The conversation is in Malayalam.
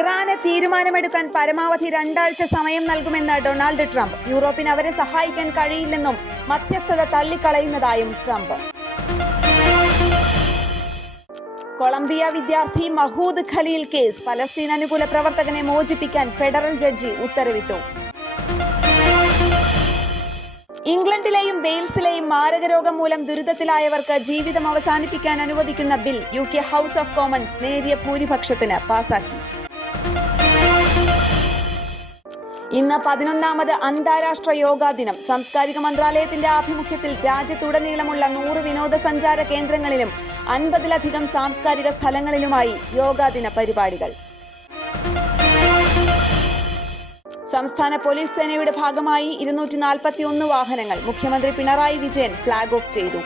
ഇറാന് തീരുമാനമെടുക്കാൻ പരമാവധി 2 ആഴ്ച സമയം നൽകുമെന്ന് ഡൊണാൾഡ് ട്രംപ്. യൂറോപ്പിന് അവരെ സഹായിക്കാൻ കഴിയില്ലെന്നും മധ്യസ്ഥത തള്ളിക്കളയുന്നതായും ട്രംപ്. കൊളംബിയ വിദ്യാർത്ഥി മഹൂദ് ഖലീൽ കേസ്. പലസ്തീൻ അനുകൂല പ്രവർത്തകനെ മോചിപ്പിക്കാൻ ഫെഡറൽ ജഡ്ജി ഉത്തരവിട്ടു. ഇംഗ്ലണ്ടിലെയും വെയിൽസിലെയും മാരകരോഗം മൂലം ദുരിതത്തിലായവർക്ക് ജീവിതം അവസാനിപ്പിക്കാൻ അനുവദിക്കുന്ന bill UK house of Commons നേരിയ ഭൂരിപക്ഷത്തിന് പാസാക്കി. ഇന്ന് 11ാമത് അന്താരാഷ്ട്ര യോഗാ ദിനം. സാംസ്കാരിക മന്ത്രാലയത്തിന്റെ ആഭിമുഖ്യത്തിൽ രാജ്യത്തുടനീളമുള്ള 100 വിനോദസഞ്ചാര കേന്ദ്രങ്ങളിലും 50ലധികം സാംസ്കാരിക സ്ഥലങ്ങളിലുമായി യോഗാ ദിന പരിപാടികൾ. സംസ്ഥാന പോലീസ് സേനയുടെ ഭാഗമായി 241 വാഹനങ്ങൾ മുഖ്യമന്ത്രി പിണറായി വിജയൻ ഫ്ളാഗ് ഓഫ് ചെയ്തു.